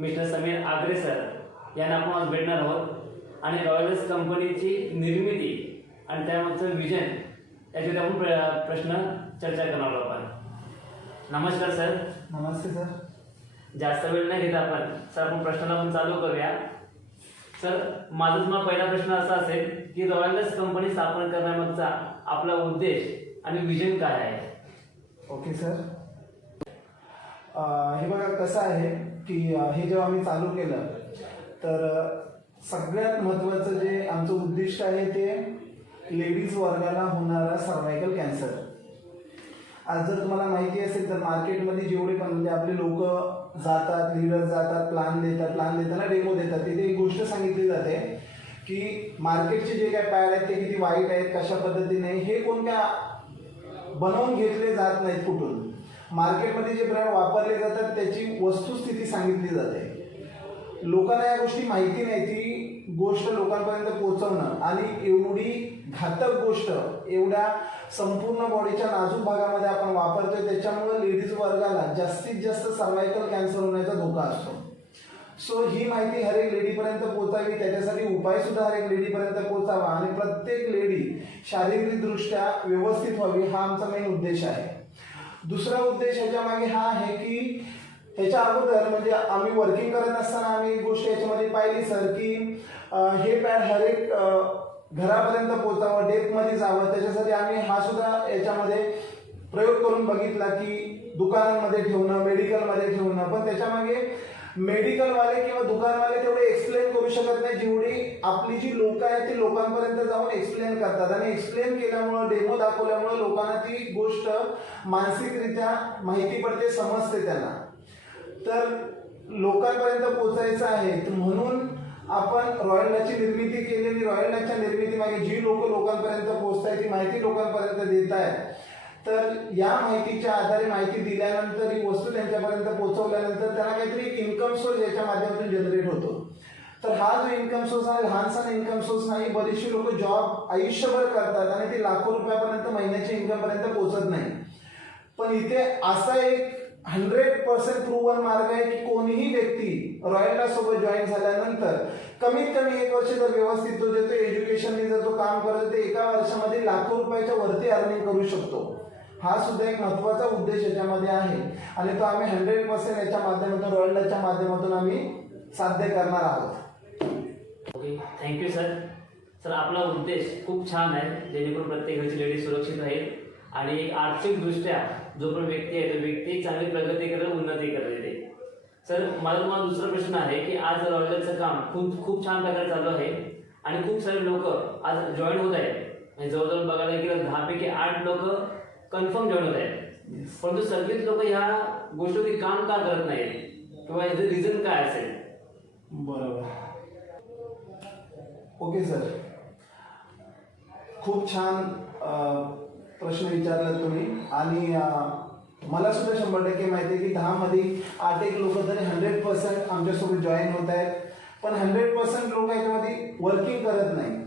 Mister Sameer आगरे sir यांना आपण आज भेटणार आहोत आणि रॉयल्स कंपनीची निर्मिती आणि त्यामागचं विजन याच्यावर आपण प्रश्न चर्चा करणार आहोत आपण. नमस्कार सर. नमस्ते सर. जास्त वेळ नाही घेत आपण सर, आपण प्रश्नाला आपण चालू करूया. सर, माझा तुम्हाला पहिला प्रश्न असा असेल की रॉयल्स कंपनी स्थापन करण्यामागचा आपला उद्देश आणि विजन काय आहे? Okay sir. हे बघा कसं आहे की हे जेव्हा आम्ही चालू केलं तर सगळ्यात महत्त्वाचं जे आमचं उद्दिष्ट आहे ते लेडीज वर्गाला होणारा सर्वायकल कॅन्सर. आज जर तुम्हाला माहिती असेल तर मार्केटमध्ये जेवढे पण म्हणजे आपले लोक जातात, लीडर जातात, प्लॅन देताना डेमो देतात, तिथे एक गोष्ट सांगितली जाते की मार्केटचे जे काय पॅड आहेत ते किती वाईट आहेत, कशा पद्धतीने हे कोणत्या बनवून घेतले जात नाहीत. कुठून मार्केटमध्ये जे ब्रँड वापरले जातात त्याची वस्तुस्थिती सांगितली जाते. लोकांना या गोष्टी माहिती नाही, ती गोष्ट लोकांपर्यंत पोहोचवणं आणि एवढी घातक गोष्ट एवढ्या संपूर्ण बॉडीच्या नाजूक भागामध्ये आपण वापरतोय, त्याच्यामुळे लेडीज वर्गाला जास्तीत जास्त सर्वायकल कॅन्सर होण्याचा धोका असतो. सो ही माहिती हर एक लेडीपर्यंत पोहोचावी, त्याच्यासाठी उपाय सुद्धा हर एक लेडीपर्यंत पोहोचावा आणि प्रत्येक लेडी शारीरिकदृष्ट्या व्यवस्थित व्हावी, हा आमचा मेन उद्देश आहे. दुसरा उद्देश ह्याच्या मागे हा आहे की ह्याच्या अगोदर म्हणजे आम्ही वर्किंग करत असताना आम्ही एक गोष्ट याच्यामध्ये पाहिली सर की हे पॅड हर एक घरापर्यंत पोहोचावं, डेपमध्ये जावं, त्याच्यासाठी आम्ही हा सुद्धा याच्यामध्ये प्रयोग करून बघितला की दुकानांमध्ये ठेवणं, मेडिकलमध्ये ठेवणं. पण त्याच्यामागे मेडिकलवाले किंवा दुकानवाले तेवढे एक्सप्लेन करू शकत नाही जेवढी आपली जी लोक आहेत ती लोकांपर्यंत जाऊन एक्सप्लेन करतात. आणि एक्सप्लेन केल्यामुळं, डेमो दाखवल्यामुळं लोकांना ती गोष्ट मानसिकरित्या माहिती पडते, समजते त्यांना. तर लोकांपर्यंत पोहोचायचं आहे म्हणून आपण रॉयल लॅबची निर्मिती केलेली. रॉयल लॅबच्या निर्मितीमागे जी लोकांपर्यंत पोहोचतायत, ती माहिती लोकांपर्यंत देत आहेत. तर या माहितीच्या आधारे माहिती दिल्यानंतर ही वस्तू त्यांच्यापर्यंत पोहोचवल्यानंतर त्यांना काहीतरी एक इन्कम सोर्स याच्या माध्यमातून जनरेट होतो. तर हा जो इन्कम सोर्स आहे लहानसा इन्कम सोर्स नाही. बरीचशी लोक जॉब आयुष्यभर करतात आणि ते लाखो रुपयापर्यंत महिन्याच्या इन्कम पर्यंत पोहोचत नाही. पण इथे असा एक 100% प्रूव्हन मार्ग आहे की कोणीही व्यक्ती रॉयल सोबत जॉईन झाल्यानंतर कमीत कमी 1 वर्ष जर व्यवस्थित तो देतो, एज्युकेशनने जर तो काम करतो, ते एका वर्षामध्ये लाखो रुपयाच्या वरती अर्निंग करू शकतो. हा सुद्धा एक महत्त्वाचा उद्देश याच्यामध्ये आहे आणि तो आम्ही 100% याच्या माध्यमातून रॉयल लॅबच्या माध्यमातून आम्ही साध्य करणार आहोत. Okay, thank you sir. सर, आपला उद्देश खूप छान आहे जेणेकरून प्रत्येक घरची लेडी सुरक्षित राहील आणि आर्थिकदृष्ट्या जो पण व्यक्ती आहे तो व्यक्ती चांगली प्रगती करेल, उन्नती करेल. सर, मला तुम्हाला दुसरा प्रश्न आहे की आज रॉयलचं काम खूप छान प्रकारे चालू आहे आणि खूप सारे लोक आज जॉईन होत आहेत. जवळजवळ बघायला गेलं 10 पैकी 8 लोक कन्फर्म जॉईन होत आहेत. परंतु सगळीच लोक ह्या गोष्टीवरती काम का करत नाही किंवा याचं रिझन काय असेल? बरोबर. ओके सर, खूप छान प्रश्न विचारला तुम्ही आणि मला सुद्धा 100% माहिती आहे की 10 मध्ये 8 एक लोक तरी 100% आमच्यासोबत जॉईन होत आहेत. पण 100% लोक याच्यामध्ये वर्किंग करत नाही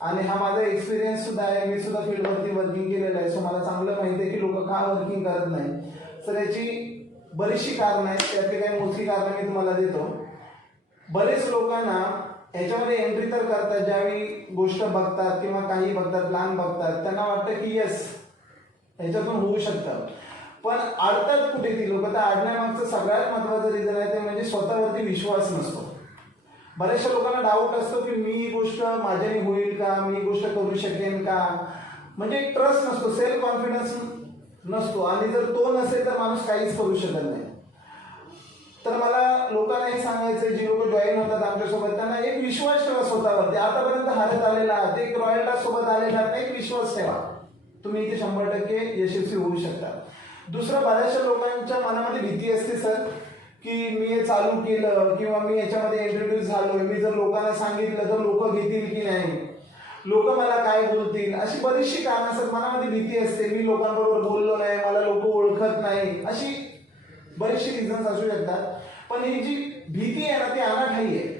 आणि हा माझा एक्सपिरियन्स सुद्धा आहे. मी सुद्धा फील्डवरती वर्किंग केलेलं आहे. सो मला चांगलं माहिती आहे की लोक का वर्किंग करत नाही. सर, याची बरीचशी कारणं आहेत, त्यातली काही मोठी कारणं मी तुम्हाला देतो. बरेच लोकांना ह्याच्यामध्ये एंट्री तर करतात, ज्यावेळी गोष्ट बघतात किंवा काही बघतात, प्लॅन बघतात, त्यांना वाटतं की येस ह्याच्यातून होऊ शकतं. पण अडतात कुठे ती लोक? तर अडण्यामागचं सगळ्यात महत्त्वाचं रिझन आहे ते म्हणजे स्वतःवरती विश्वास नसतो. बऱ्याचशा लोकांना डाऊट असतो की मी ही गोष्ट माझ्याने होईल का, मी ही गोष्ट करू शकेन का, म्हणजे ट्रस्ट नसतो, सेल्फ कॉन्फिडन्स नसतो. आणि जर तो नसेल तर माणूस काहीच करू शकत नाही. तर मला लोकांना हे सांगायचं, जी लोक जॉईन होतात आमच्यासोबत, त्यांना एक विश्वास ठेवा स्वतःवरती. आतापर्यंत हारत आलेला आहात, एक रॉयल सोबत आलेला आहात, एक विश्वास ठेवा, तुम्ही इथे 100% यशस्वी होऊ शकता. दुसरं, बऱ्याचशा लोकांच्या मनामध्ये भीती असते सर की मी हे चालू केलं किंवा मी याच्यामध्ये इंट्रोड्यूस झालोय, मी जर लोकांना सांगितलं तर लोक घेतील की नाही, लोक मला काय बोलतील, अशी बरीचशी कारणं सर मनामध्ये भीती असते. मी लोकांबरोबर बोललो नाही, मला लोक ओळखत नाही, अशी बरेचसे रिझन्स असू शकतात. पण ही जी भीती आहे ना ती अनाठाई आहे.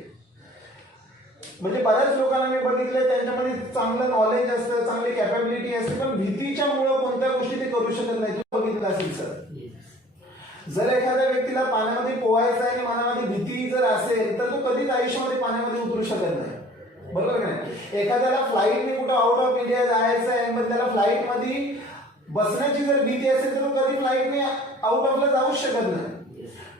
म्हणजे बऱ्याच लोकांना मी बघितलंय त्यांच्यामध्ये चांगलं नॉलेज असतं, चांगली कॅपॅबिलिटी असते, पण भीतीच्या मुळे कोणत्या गोष्टी ते करू शकत नाही. बघितलं असेल सर, जर एखाद्या व्यक्तीला पाण्यामध्ये पोहायचं आहे आणि मनामध्ये भीती एखाद्याला फ्लाईटने कुठं आउट ऑफ इंडिया जायचं आहे, पण त्याला फ्लाईटमध्ये बसण्याची जर भीती असेल तर तो कधी फ्लाईटने आउट ऑफला जाऊच शकत नाही.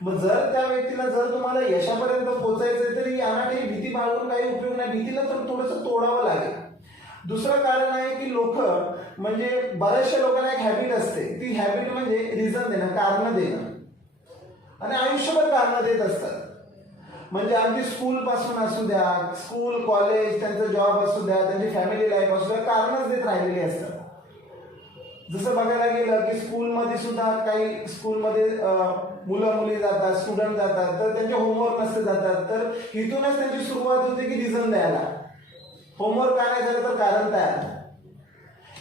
मग जर त्या व्यक्तीला जर तुम्हाला यशापर्यंत पोहोचायचंय तरी अनाठी भीती बाळगून काही उपयोग नाही, भीतीला तर थोडंसं तोडावं लागेल. दुसरं कारण आहे की लोक म्हणजे बऱ्याचशा लोकांना एक हॅबिट असते, ती हॅबिट म्हणजे रिझन देणं, कारण देणं, आणि आयुष्यभर कारण देत असतात. म्हणजे अगदी स्कूल पासून असू द्या, स्कूल कॉलेज, त्यांचा जॉब असू द्या, त्यांची फॅमिली लाईफ असू द्या, कारणच देत राहिलेली असतात. जसं बघायला गेलं की स्कूलमध्ये सुद्धा काही स्कूलमध्ये मुलं मुली जातात, स्टुडंट जातात, तर त्यांचे होमवर्क नसते जातात, तर इथूनच त्यांची सुरुवात होते की रिझन द्यायला. होमवर्क का नाही झालं तर कारण तयार,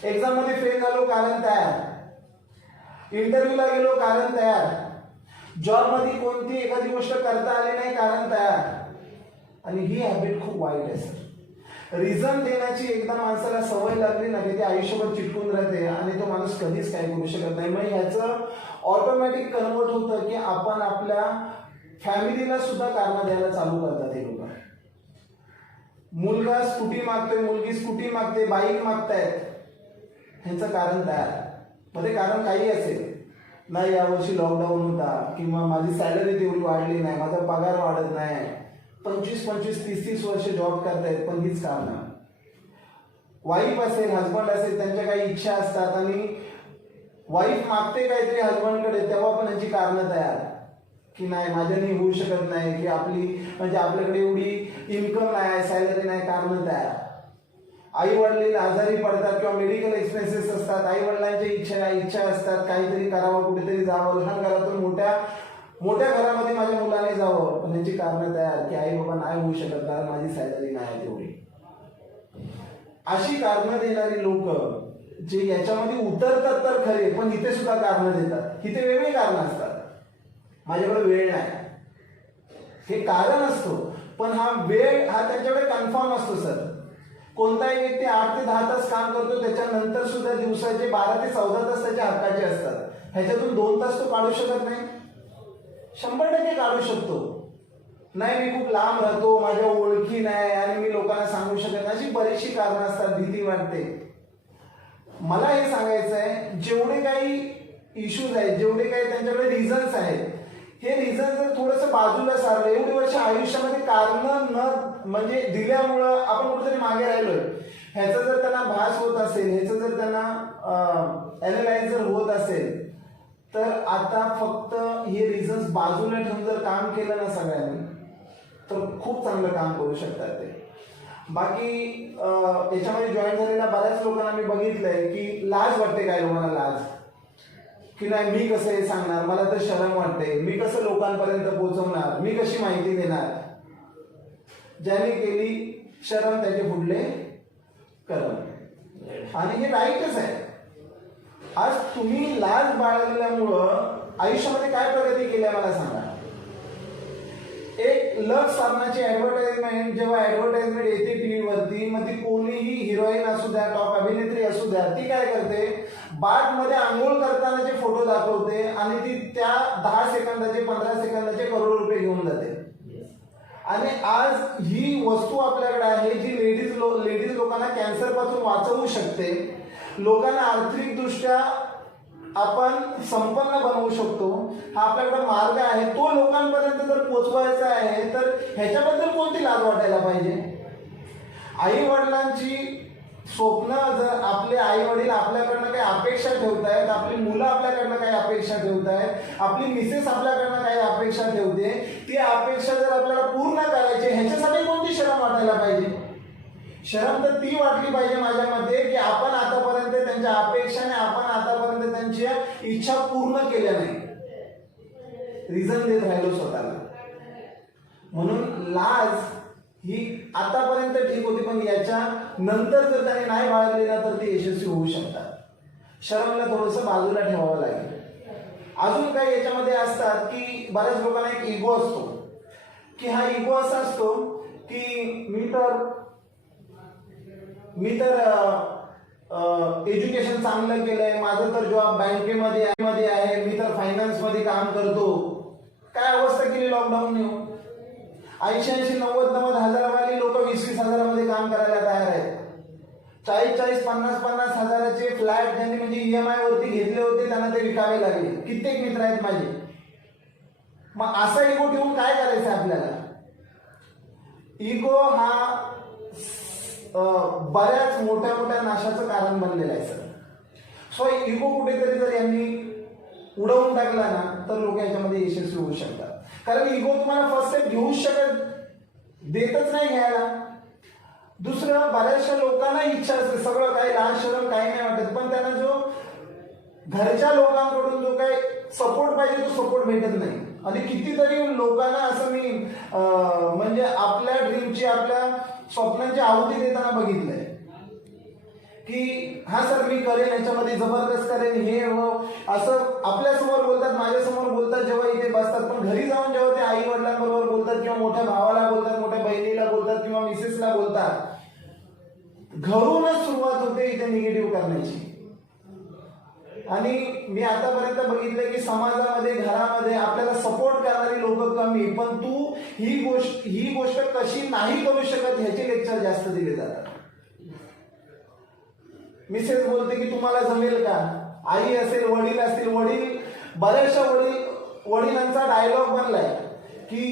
एक्झाम मध्ये फेल झालो कारण तयार, इंटरव्ह्यूला गेलो कारण तयार, जॉब मध्ये कोणती एखादी गोष्ट करता आली नाही कारण तयार. आणि ही हॅबिट खूप वाईट आहे सर. रिझन देण्याची एकदा माणसाला सवय लागली ना की ते आयुष्यभर चिटकून राहते आणि तो माणूस कधीच काही करू शकत नाही. मग ह्याचं ऑटोमॅटिक कन्वर्ट होतं की आपण आपल्या फॅमिलीला सुद्धा कारण द्यायला चालू करतात हे लोक. मुलगा स्कूटी मागतोय, मुलगी स्कूटी मागते, बाईक मागतायत, ह्याचं कारण तयार. मध्ये कारण काही असेल, नाही यावर्षी लॉकडाऊन होता, किंवा माझी सॅलरी तेवढी वाढली नाही, माझा पगार वाढत नाही, 25-25, 30-30 वर्ष जॉब करतायत, पण हीच कारण. वाईफ असेल, हजबंड असेल, त्यांच्या काही इच्छा असतात आणि वाईफ मागते काहीतरी हजबंडकडे, तेव्हा पण यांची कारणं तयार की नाही माझ्याने होऊ शकत नाही, की म्हणजे आपल्याकडे एवढी इन्कम नाही, सॅलरी नाही, कारणं तयार. आई वडील आजारी पडतात किंवा मेडिकल एक्सपेन्सेस असतात, आई वडिलांच्या इच्छा असतात काहीतरी करावं, कुठेतरी जावं, लहान घरातून मोठ्या घरामध्ये माझ्या मुलाने जावं, पण यांची कारणं तयार की आई बाबा नाही होऊ शकत कारण माझी सॅलरी नाही तेवढी. अशी कारणं देणारी लोक जे याच्यामध्ये उतरतात तर खरे, पण इथे सुद्धा कारणं देतात. इथे वेगळी कारणं असतात, माझ्याकडे वेळ नाही हे कारण असतो, पण हा वेळ हा त्यांच्याकडे कन्फर्म असतो सर. कोणताही व्यक्ती 8 ते 10 तास काम करतो, त्याच्यानंतर सुद्धा दिवसाचे 12 ते 14 तास त्याच्या हक्काचे असतात. ह्याच्यातून 2 तास तो काढू शकत नाही, 100% काढू शकतो. नाही मी खूप लांब राहतो, माझ्या ओळखी नाही आणि मी लोकांना सांगू शकत नाही, अशी बरीचशी कारणं असतात, भीती वाटते. मला हे सांगायचं आहे, जेवढे काही इश्यूज आहेत, जेवढे काही त्यांच्याकडे रिझन्स आहेत, हे रिझन जर थोडंसं बाजूला सारलं, एवढी वर्ष आयुष्यामध्ये कारण न म्हणजे दिल्यामुळं आपण कुठेतरी मागे राहिलोय, ह्याचा जर त्यांना भास होत असेल, ह्याचं जर त्यांना अॅनालाइज जर होत असेल, तर आता फक्त हे रिझन्स बाजूला ठेवून जर काम केलं ना सगळ्यांनी, तर खूप चांगलं काम करू शकतात ते. बाकी याच्यामध्ये जॉईन झालेल्या बऱ्याच लोकांना मी बघितलंय की लाज वाटते, काय लोकांना लाज की नाही मी कसं हे सांगणार, मला तर शरम वाटते, मी कसं लोकांपर्यंत पोहोचवणार, मी कशी माहिती देणार. ज्याने केली शरम त्याचे पुढले करम, आणि हे राईटच आहे. आज तुम्ही लाज बाळगल्यामुळं आयुष्यामध्ये काय प्रगती केली मला सांगा. एक लक्स साबणाची ऍडव्हर्टाइजमेंट जेव्हा ऍडव्हर्टाइजमेंट येते टीव्हीवरती, मग ती कोणीही हिरोईन असू द्या, टॉप अभिनेत्री असू द्या, ती काय करते, बाथमध्ये आंघोळ करतानाचे फोटो दाखवते आणि ती त्या 10 सेकंदाचे 15 सेकंदाचे करोड रुपये घेऊन जाते. आणि आज ही वस्तू आपल्याकडे आहे जी लेडीज लोकांना कॅन्सर पासून वाचवू शकते, लोकांना आर्थिकदृष्ट्या आपण संपन्न बनवू शकतो. हा आपल्याकडे मार्ग आहे, तो लोकांपर्यंत जर पोचवायचा आहे तर ह्याच्याबद्दल कोणती लाज वाटायला पाहिजे. आई वडिलांची स्वप्न, जर आपले आई वडील आपल्याकडनं काही अपेक्षा ठेवतायत, आपली मुलं आपल्याकडनं काही अपेक्षा ठेवतायत, आपली मिसेस आपल्याकडनं काही अपेक्षा ठेवते, ती अपेक्षा जर आपल्याला पूर्ण करायची, ह्याच्यासाठी कोणती शरम वाटायला पाहिजे. शरम तर ती वाटली पाहिजे माझ्या मध्ये की आपण आतापर्यंत त्यांच्या अपेक्षाने, आपण आतापर्यंत त्यांच्या इच्छा पूर्ण केल्या नाही, रिझन देत राहिलो स्वतःला. म्हणून लाज ही आतापर्यंत ठीक होती, पण याच्या नंतर जर त्याने नाही बाळगली ना तर ती यशस्वी होऊ शकतात. शरमला थोडंसं बाजूला ठेवावं लागेल. अजून काही याच्यामध्ये असतात की बऱ्याच लोकांना एक इगो असतो, की हा इगो असा असतो की मी तर एज्युकेशन चांगलं केलंय, माझं तर जॉब बँकेमध्ये आहे, मी तर फायनान्स मध्ये काम करतो. काय अवस्था केली लॉकडाऊनने. 80 90 हजारावाली लोक 20 हजारामध्ये काम करायला तयार आहेत. 40 50 हजाराचे फ्लॅट ज्यांनी म्हणजे EMI वरती घेतले होते त्यांना ते विकावे लागले. कित्येक मित्र आहेत माझे. मग असा इगो ठेवून काय करायचं आपल्याला? इगो हा बऱ्याच मोठ्या नाशाचं कारण बनलेलं आहे सर. सो इगो कुठेतरी जर यांनी उडवून टाकला ना तर लोक याच्यामध्ये यशस्वी होऊ शकतात. कारण इगो तुम्हाला फर्स्ट स्टेप घेऊच देतच नाही घ्यायला. दुसरं, बऱ्याचशा लोकांना इच्छा असते सगळं काही लाज शरम काही नाही वाटत, पण त्यांना जो घरच्या लोकांकडून जो काही सपोर्ट पाहिजे तो सपोर्ट भेटत नाही. आणि कितीतरी लोकांना असं मी म्हणजे आपल्या ड्रीमची आपल्या स्वप्नांची आहुती देताना बघितलंय की हा सर मी करेन, याच्यामध्ये जबरदस्त करेन, हे असं आपल्यासमोर बोलतात, माझ्यासमोर बोलतात जेव्हा इथे बसतात, पण घरी जाऊन जेव्हा ते आई वडिलांबरोबर बोलतात किंवा मोठ्या भावाला बोलतात, मोठ्या बहिणीला बोलतात किंवा मिसेसला बोलतात, घरूनच सुरुवात होते इथे निगेटिव्ह करण्याची. आणि मी आतापर्यंत बघितलं की समाजामध्ये घरामध्ये आपल्याला सपोर्ट करणारी लोक कमी, पण तू ही गोष्ट कशी नाही करू शकत ह्याचे लेक्चर जास्त दिले जातात. मिसेस बोलते की तुम्हाला जमेल का, आई असेल वडील असतील, बऱ्याचशा वडिलांचा डायलॉग बनलाय की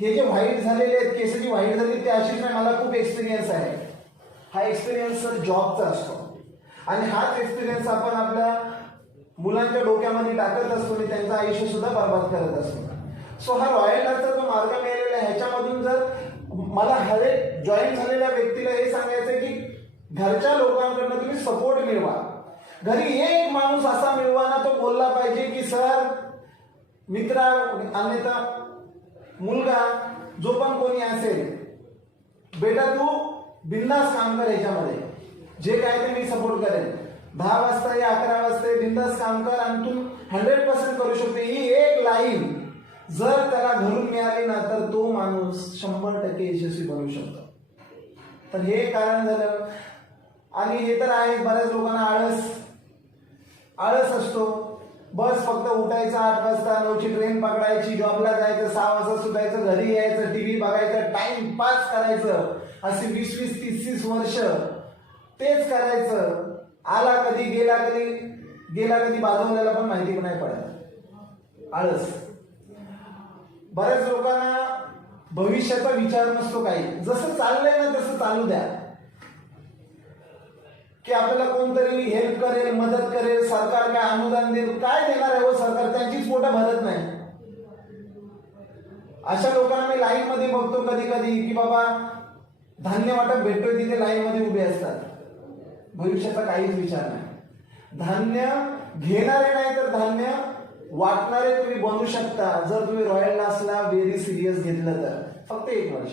हे जे व्हाईट झालेले आहेत, केस जी व्हाईट झाली ते अशीच नाही, मला खूप एक्सपिरियन्स आहे. हा एक्सपिरियन्स सर जॉबचा असतो आणि हाच एक्सपिरियन्स आपण आपल्या मुलांच्या डोक्यामध्ये टाकत असतो आणि त्यांचं आयुष्य सुद्धा बर्बाद करत असतो. सो हा रॉयल डाकचा जो मार्ग मिळालेला आहे ह्याच्यामधून जर मला हरे जॉईन झालेल्या व्यक्तीला हे सांगायचं की घरच्या लोकांकडनं तुम्ही सपोर्ट मिळवा. घरी एक माणूस असा मिळवा ना तो बोलला पाहिजे की सर, मित्र, अन्यथा मुलगा, जो पण कोणी असेल, बेटा तू बिंदास काम कर, ह्याच्यामध्ये जे काय ते मी सपोर्ट करेन. 10 वाजता या 11 वाजता बिंदास काम कर आणि तू 100% करू शकते. ही एक लाईन जर त्याला घरून मिळाली ना तर तो माणूस 100% यशस्वी बनवू शकतो. तर हे कारण झालं. आणि हे तर आहे, बऱ्याच लोकांना आळस असतो. बस फक्त उठायचं 8 वाजता, 9ची ट्रेन पकडायची, जॉबला जायचं, 6 वाजता सुटायचं, घरी यायचं, टीव्ही बघायचं, टाइम पास करायचं, असे 20 30 वर्ष तेच करायचं. आला कधी गेला कधी बाजवल्याला पण माहिती पण नाही पडत. आळस. बऱ्याच लोकांना भविष्याचा विचार नसतो काही. जसं चाललंय ना तसं चालू द्या. की आपल्याला कोणतरी हेल्प करेल, मदत करेल, सरकार काय अनुदान देईल, काय देणार आहे हो सरकार, त्यांचीच पोटं भरत नाही. अशा लोकांना मी लाईन मध्ये बघतो कधी की बाबा धान्य वाटप भेटतोय तिथे लाईन मध्ये उभे असतात. भविष्याचा काहीच विचार नाही. धान्य घेणारे नाही तर धान्य वाटणारे तुम्ही बनू शकता जर तुम्ही रॉयल डासला व्हेरी सिरियस घेतलं तर. फक्त 1 वर्ष.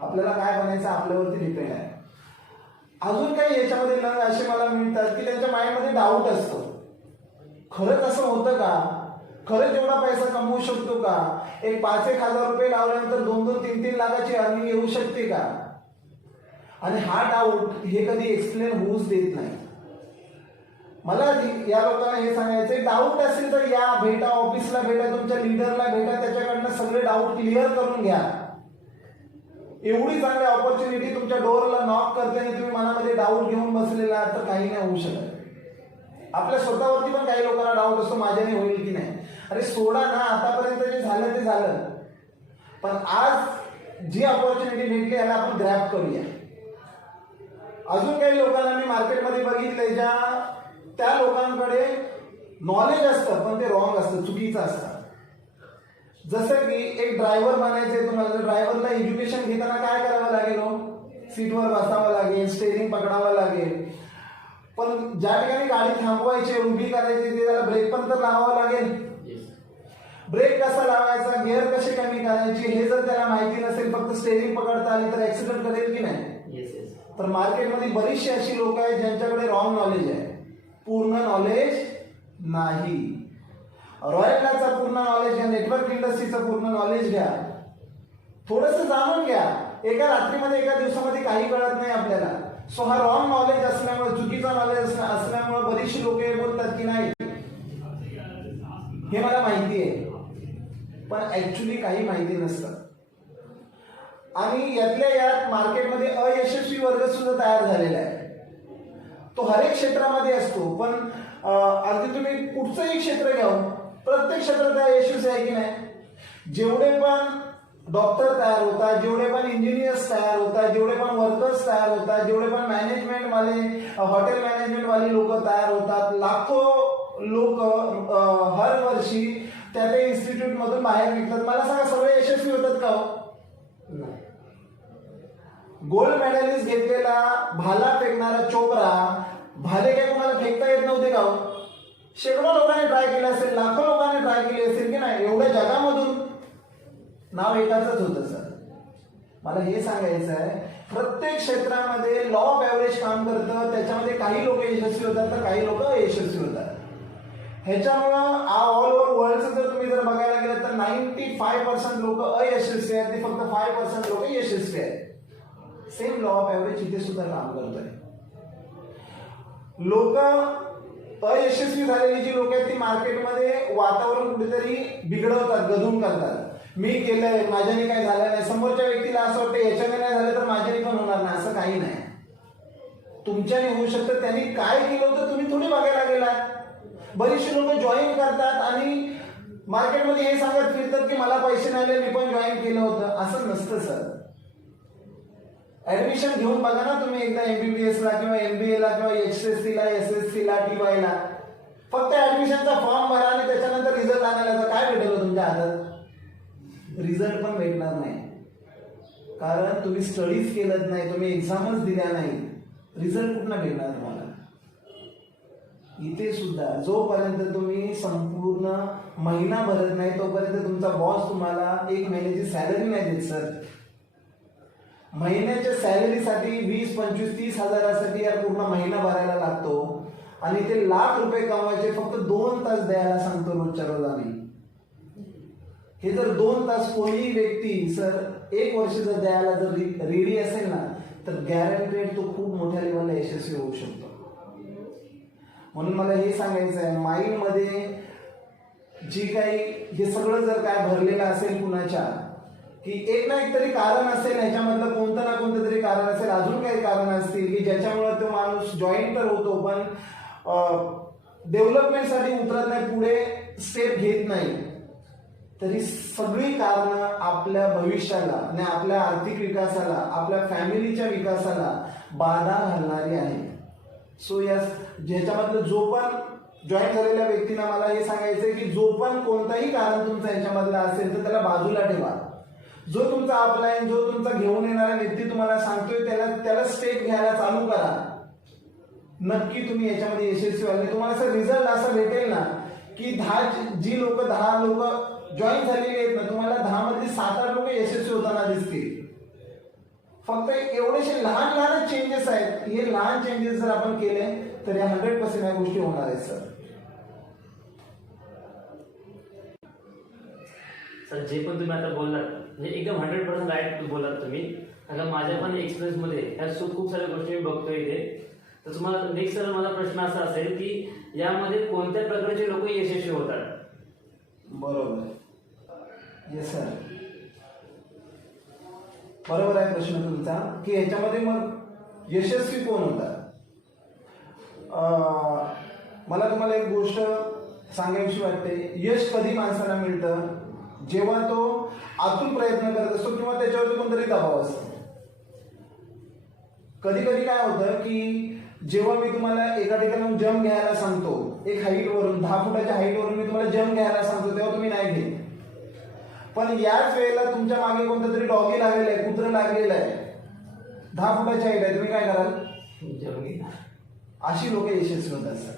आपल्याला काय बनायचं आपल्यावरती डिपेंड आहे. अजून काही याच्यामध्ये नग असे मला मिळतात की त्यांच्या माइंडमध्ये डाऊट असतो, खरंच असं होतं का, खरंच एवढा पैसा कमवू शकतो का, एक 5-1 हजार रुपये लावल्यानंतर 2-2, 3-3 लाखाची अर्निंग येऊ शकते का. आणि हा डाऊट हे कधी एक्सप्लेन होऊच देत नाही. मला या लोकांना हे सांगायचं, डाऊट असेल तर या, भेटा, ऑफिसला भेटा, तुमच्या लीडरला भेटा, त्याच्याकडनं सगळे डाऊट क्लिअर करून घ्या. एवढी चांगली ऑपॉर्च्युनिटी तुमच्या डोअरला नॉक करते आणि तुम्ही मनामध्ये डाऊट घेऊन बसलेला तर काही नाही होऊ शकत. आपल्या स्वतःवरती पण काही लोकांना डाऊट असतो, माझ्याने होईल की नाही. अरे सोडा ना, आतापर्यंत जे झालं ते झालं, पण आज जी ऑपॉर्च्युनिटी भेटली याला आपण ग्रॅब करूया. अजून काही लोकांना मी मार्केटमध्ये बघितलंय ज्या त्या लोकांकडे नॉलेज असतं पण ते रॉंग असतं, चुकीचं असतं. जसं की एक ड्रायव्हर बनायचंय तुम्हाला, ड्रायव्हरला एज्युकेशन घेताना काय करावं लागेल, सीटवर बसावं लागेल, स्टेरिंग पकडावं लागेल, पण ज्या ठिकाणी गाडी थांबवायची, उभी करायची, ते त्याला ब्रेक पण तर लावावं लागेल. ब्रेक कसा लावायचा, गिअर कसे कमी करायचे हे जर त्याला माहिती नसेल, फक्त स्टेरिंग पकडता आली तर ऍक्सिडेंट करेल की नाही. तर मार्केटमध्ये बरीचशी अशी लोक आहेत ज्यांच्याकडे रॉंग नॉलेज आहे, पूर्ण नॉलेज नाही. रॉयल डाकचा पूर्ण नॉलेज घ्या, नेटवर्क इंडस्ट्रीचं पूर्ण नॉलेज घ्या, थोडंसं जाणून घ्या. एका रात्रीमध्ये एका दिवसामध्ये काही कळत नाही आपल्याला. सो हा रॉंग नॉलेज असल्यामुळे, चुकीचा नॉलेज असल्यामुळे बरीचशी लोक हे बोलतात की नाही हे मला माहिती आहे, पण ऍक्च्युली काही माहिती नसतं. आणि यातल्या यात मार्केटमध्ये अयशस्वी वर्ग सुद्धा तयार झालेला आहे. तो हर एक क्षेत्रामध्ये असतो, पण अगदी तुम्ही कुठचंही क्षेत्र घ्या, प्रत्येक क्षेत्रात यशस्वी आहे की नाही. जेवढे पण डॉक्टर तयार होतात, जेवढे पण इंजिनियर्स तयार होतात, जेवढे पण वर्कर्स तयार होतात, जेवढे पण मॅनेजमेंट वाले, हॉटेल मॅनेजमेंट वाले लोक तयार होतात, लाखो लोक हर वर्षी त्या इन्स्टिट्यूट मधून बाहेर निघतात. मला सांगा, सगळे यशस्वी होतात का हो? गोल्ड मेडलिस्ट घेतलेला भाला फेकणारा चोप्रा, भाले काय कोणाला फेकता येत नव्हते का हो? शेकडो लोकांनी ट्राय केलं असेल, लाखो लोकांनी ट्राय केली असेल की नाही. एवढ्या जगामधून नाव एकाच होतं सर. मला हे सांगायचं आहे, प्रत्येक क्षेत्रामध्ये लॉ ऑफ ॲव्हरेज काम करतं. त्याच्यामध्ये काही लोक यशस्वी होतात तर काही लोक अयशस्वी होतात. ह्याच्यामुळं ऑल ओव्हर वर्ल्डचं जर तुम्ही जर बघायला गेलं तर 95% लोक अयशस्वी आहेत, ते फक्त 5% लोक यशस्वी आहेत. सेम लॉ ऑफ ॲव्हरेज इथे सुद्धा काम करतोय. लोक अयशस्वी झालेली जी लोक आहेत ती मार्केटमध्ये वातावरण कुठेतरी बिघडवतात, गधून करतात. मी केलंय, माझ्याने काय झालं नाही. समोरच्या व्यक्तीला असं वाटतं याच्याने नाही झालं तर माझ्याने पण होणार नाही. असं काही नाही. तुमच्याने होऊ शकतं. त्यांनी काय केलं होतं तुम्ही थोडी बघायला गेलात. बरीचशी लोक जॉईन करतात आणि मार्केटमध्ये हे सांगत फिरतात की मला पैसे नाही आले, मी पण जॉईन केलं होतं. असं नसतं सर. ऍडमिशन घेऊन बघा ना तुम्ही एकदा MBBS ला किंवा MBA ला किंवा HSC ला, SSC ला, TY ला. फक्त ऍडमिशनचा फॉर्म भरा आणि त्याच्यानंतर रिझल्ट आणायला काय भेटेल तुमच्या हातात? रिझल्ट पण भेटणार नाही, कारण तुम्ही स्टडीज केलंच नाही, तुम्ही एक्झामच दिल्या नाही. रिझल्ट कुठला भेटणार तुम्हाला? इथे सुद्धा जोपर्यंत तुम्ही संपूर्ण महिना भरत नाही तोपर्यंत तुमचा बॉस तुम्हाला 1 महिन्याची सॅलरी नाही देत सर. महिन्याच्या सॅलरीसाठी 20, 25, 30 हजारासाठी यार पूर्ण महिना भरायला लागतो. आणि ते लाख रुपये कमवायचे फक्त 2 तास द्यायला सांगतो रोजच्या रोज आम्ही. हे जर 2 तास कोणी व्यक्ती सर 1 वर्ष जर द्यायला जर रेडी असेल ना तर गॅरंटेड तो खूप मोठ्या लेवलला यशस्वी होऊ शकतो. म्हणून मला हे सांगायचं आहे, माइंड मध्ये जी काही हे सगळं जर काय भरलेलं असेल कुणाच्या, की एक ना एक तरी कारण असेल, ह्याच्यामधलं कोणतं ना कोणतं तरी कारण असेल, अजून काही कारण असतील की ज्याच्यामुळे तो माणूस जॉईन तर होतो पण डेव्हलपमेंटसाठी उतरत नाही, पुढे स्टेप घेत नाही. तरी सगळी कारणं आपल्या भविष्याला आणि आपल्या आर्थिक विकासाला, आपल्या फॅमिलीच्या विकासाला बाधा घालणारी आहे. सो या ज्याच्यामधलं जो पण जॉईन झालेल्या व्यक्तींना मला हे सांगायचंय की जो पण कोणताही कारण तुमचा याच्यामधला असेल तर त्याला बाजूला ठेवा. जो तुमचा अपलाईन, जो तुमचा घेऊन येणारा व्यक्ती तुम्हाला सांगतोय त्याला स्टेप घ्यायला चालू करा. नक्की तुम्ही याच्यामध्ये यशस्वी व्हाल. तुम्हाला असं रिझल्ट असं भेटेल ना की 10 लोक जॉईन झालेली आहेत ना, तुम्हाला 10 मधली 7-8 लोक यशस्वी होताना दिसतील. फक्त एवढेसे लहान लहान चेंजेस आहेत. हे लहान चेंजेस जर आपण केले तर या 100% या गोष्टी होणार आहेत सर. सर जे पण तुम्ही आता बोललात म्हणजे एकदम 100% राईट बोललात तुम्ही. आता माझ्या पण एक्सपिरियन्स मध्ये ह्या खूप साऱ्या गोष्टी मी बघतोय इथे. तर तुम्हाला नेक्स्ट सर माझा प्रश्न असा असेल की यामध्ये कोणत्या प्रकारचे लोक यशस्वी होतात? बरोबर. येस सर, बरोबर आहे प्रश्न तुमचा की ह्याच्यामध्ये मग यशस्वी कोण होतात. मला तुम्हाला एक गोष्ट सांगायची वाटते. यश कधी माणसाला मिळतं? जेव्हा तो आतून प्रयत्न करत असतो किंवा त्याच्यावरती कोणतरी दबाव असतो. कधी कधी काय होतं की जेव्हा मी तुम्हाला एका ठिकाणी जंप घ्यायला सांगतो, एक हाईटवरून 10 फुटाच्या हाईटवरून मी तुम्हाला जंप घ्यायला सांगतो, तेव्हा तुम्ही नाही घेत. पण याच वेळेला तुमच्या मागे कोणतं तरी डॉगी लागलेलं आहे, कुत्रं लागलेलं आहे, 10 फुटाची हाईट आहे, तुम्ही काय कराल? जंप घेणार. अशी लोक यशस्वी होत असतात.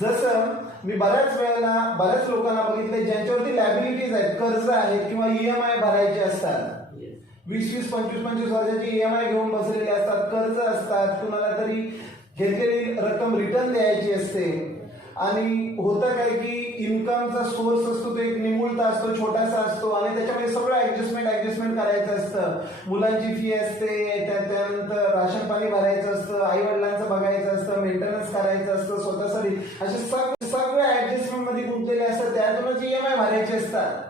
जसं मी बऱ्याच लोकांना बघितले ज्यांच्यावरती लॅबिलिटीज आहेत, कर्ज आहेत किंवा EMI भरायचे असतात. 20-20, 25-25 वर्षाची EMI घेऊन बसलेले असतात, कर्ज असतात, कुणाला तरी घेतलेली रक्कम रिटर्न द्यायची असते. आणि होतं काय की इन्कमचा सोर्स असतो तो एक निमुळता असतो, छोटासा असतो आणि त्याच्यामध्ये सगळं ऍडजस्टमेंट करायचं असतं. मुलांची फी असते, त्यानंतर राशन पाणी भरायचं असतं, आई वडिलांचं बघायचं असतं, मेंटेनन्स करायचं असतं, स्वतःसाठी असे सगळे ऍडजस्टमेंट मध्ये गुंतलेले असतात. त्यातूनच EMI भरायचे असतात.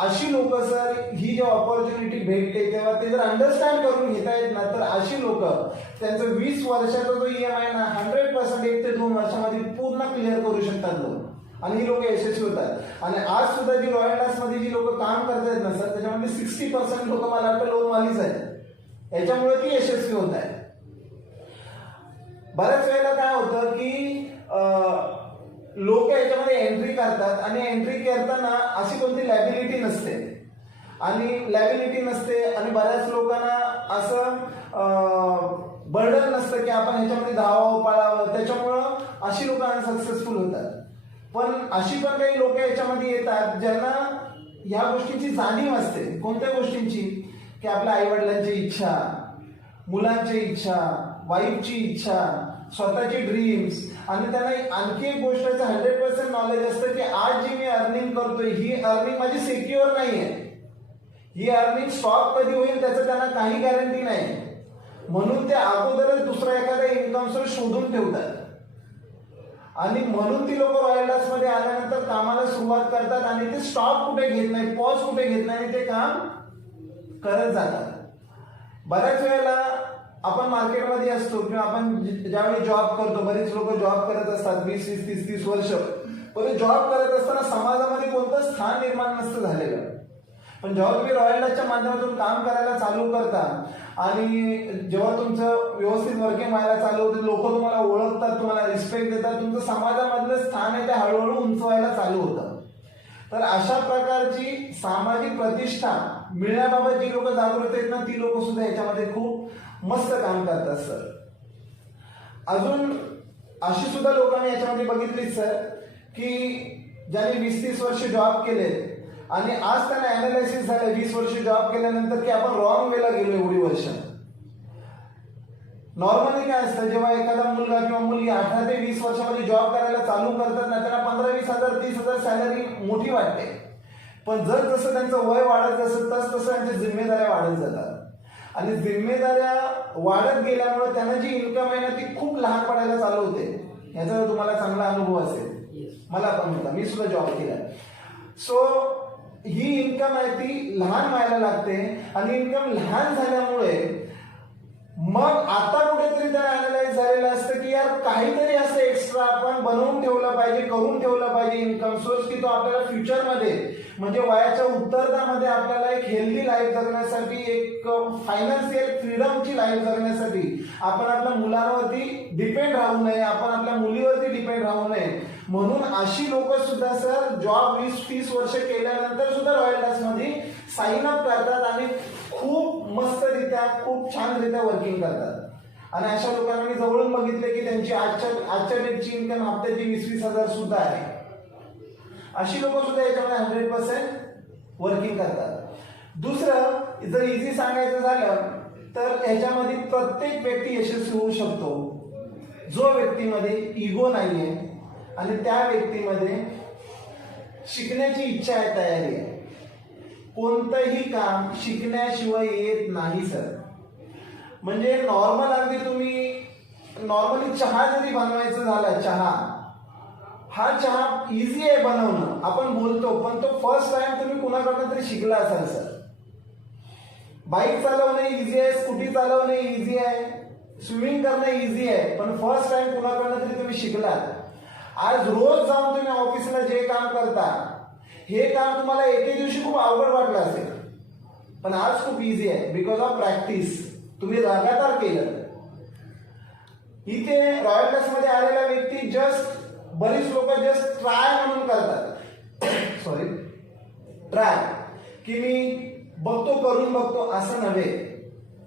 अशी लोक सर ही जेव्हा ऑपॉर्च्युनिटी भेटते तेव्हा ते जर अंडरस्टँड करून घेता येत ना तर अशी लोक त्यांचं 20 वर्षाचा जो EMI ना 100% 1 ते 2 वर्षामध्ये पूर्ण क्लिअर करू शकतात लोक, आणि ही लोक यशस्वी होतात. आणि आज सुद्धा जी रॉयल डासमध्ये जी लोक काम करतायत ना सर त्याच्यामध्ये 60% लोक मला वाटतं लोनवालीच आहेत. याच्यामुळे ती यशस्वी होत आहे. बऱ्याच वेळेला काय होतं की लोक याच्यामध्ये एंट्री करतात आणि एंट्री करताना अशी कोणती लॅबिलिटी नसते आणि बऱ्याच लोकांना असं बर्डन नसतं की आपण ह्याच्यामध्ये धावावं पाळावं, त्याच्यामुळं अशी लोक सक्सेसफुल होतात. पण अशी पण काही लोक याच्यामध्ये येतात ज्यांना ह्या गोष्टींची जाणीव असते. कोणत्या गोष्टींची? की आपल्या आई वडिलांची इच्छा, मुलांची इच्छा, वाईफची इच्छा, स्वतःची ड्रीम्स, आणि त्यांना आणखी एक गोष्टीचं 100% नॉलेज असतं की आज जी मी अर्निंग करतोय ही अर्निंग माझी सिक्युअर नाहीये, ही अर्निंग स्टॉप कधी होईल त्याचं त्यांना काही गॅरंटी नाही. म्हणून ते अगोदरच दुसरा एखादा इन्कम सोर्स शोधून ठेवतात, आणि म्हणून ती लोक रॉयल डासमध्ये आल्यानंतर कामाला सुरुवात करतात आणि ते स्टॉप कुठे घेत नाही, पॉज कुठे घेत नाही, आणि ते काम करत जातात. बऱ्याच वेळेला आपण मार्केटमध्ये असतो किंवा आपण ज्यावेळी जॉब करतो, बरेच लोक जॉब करत असतात 20-20, 30-30 वर्ष, पण जॉब करत असताना समाजामध्ये कोणतं स्थान निर्माण नसतं झालेलं. पण जेव्हा तुम्ही रॉयल डासच्या माध्यमातून काम करायला चालू करता आणि जेव्हा तुमचं व्यवस्थित वर्किंग व्हायला चालू होते, लोक तुम्हाला ओळखतात, तुम्हाला रिस्पेक्ट देतात, तुमचं समाजामधलं स्थान आहे ते हळूहळू उंचवायला चालू होतं. तर अशा प्रकारची सामाजिक प्रतिष्ठा मिळण्याबाबत जी लोक जागृत आहेत ना ती लोक सुद्धा याच्यामध्ये खूप मस्त काम करतात सर. अजून अशी सुद्धा लोकांनी याच्यामध्ये बघितलीच सर की ज्यांनी 20-30 वर्ष जॉब केले आणि आज त्यांना अनालिसिस झालं 20 वर्ष जॉब केल्यानंतर की आपण रॉंग वेला गेलो एवढी वर्ष. नॉर्मली काय असतं, जेव्हा एखादा मुलगा किंवा मुलगी 18 ते 20 वर्षामध्ये जॉब करायला चालू करतात ना त्यांना 15-20 हजार 30 हजार सॅलरी मोठी वाटते. पण जर जसं त्यांचं वय वाढत असत तसं त्यांच्या जिम्मेदाऱ्या वाढत जातात, आणि जिम्मेदाऱ्या वाढत गेल्यामुळे त्यांना जी इन्कम आहे ना ती खूप लहान पडायला चालू होते. याचा तुम्हाला चांगला अनुभव असेल, मला पण होता, मी सुद्धा जॉब केला. सो ही इन्कम आहे ती लहान व्हायला लागते, आणि इन्कम लहान झाल्यामुळे मग आता कुठेतरी त्याला अनालाइज झालेलं असतं की यार काहीतरी असं एक्स्ट्रा आपण बनवून ठेवलं पाहिजे, करून ठेवलं पाहिजे इन्कम सोर्स, की तो आपल्याला फ्युचरमध्ये म्हणजे वयाच्या उत्तरार्धामध्ये आपल्याला एक हेल्दी लाईफ जगण्यासाठी, एक फायनान्शियल फ्रीडमची लाईफ जगण्यासाठी आपण आपल्या मुलांवरती डिपेंड राहू नये, आपण आपल्या मुलीवरती डिपेंड राहू नये. म्हणून अशी लोक सुद्धा सर जॉब 20-30 वर्ष केल्यानंतर सुद्धा रॉयल डासमध्ये साइन अप करतात आणि खूप मस्तरित्या खूप छानरित्या वर्किंग करतात. आणि अशा लोकांना मी जवळून बघितले की त्यांची आजच्या डेटची इन्कम हप्त्याची 20-20 हजार सुद्धा आहे. अशी लोक सुद्धा याच्यामध्ये 100% वर्किंग करतात. दुसरं जर इझी सांगायचं झालं तर ह्याच्यामध्ये प्रत्येक व्यक्ती यशस्वी होऊ शकतो जो व्यक्तीमध्ये इगो नाहीये आणि त्या व्यक्तीमध्ये शिकण्याची इच्छा आहे, तयारी आहे. कोणतंही काम शिकण्याशिवाय येत नाही सर. म्हणजे नॉर्मल अगदी तुम्ही नॉर्मली चहा जरी बनवायचं झाला, हा चहा इझी आहे बनवणं, आपण बोलतो, पण तो फर्स्ट टाइम तुम्ही कुणाकडनं तरी शिकला असाल सर. बाईक चालवणे इझी आहे, स्कूटी चालवणे इझी आहे, स्विमिंग करणं इझी आहे, पण फर्स्ट टाइम कुणाकडनं तरी तुम्ही शिकलात. आज रोज जाऊन तुम्ही ऑफिसला जे काम करता हे काम तुम्हाला एके दिवशी खूप अवघड वाटलं असेल, पण आज खूप इझी आहे बिकॉज ऑफ प्रॅक्टिस. तुम्ही लगातार केलं. इथे रॉयल डासमध्ये आलेला व्यक्ती बरीच लोक जस्ट ट्राय म्हणून करतात, सॉरी ट्राय, की मी बघतो करून बघतो असं नव्हे.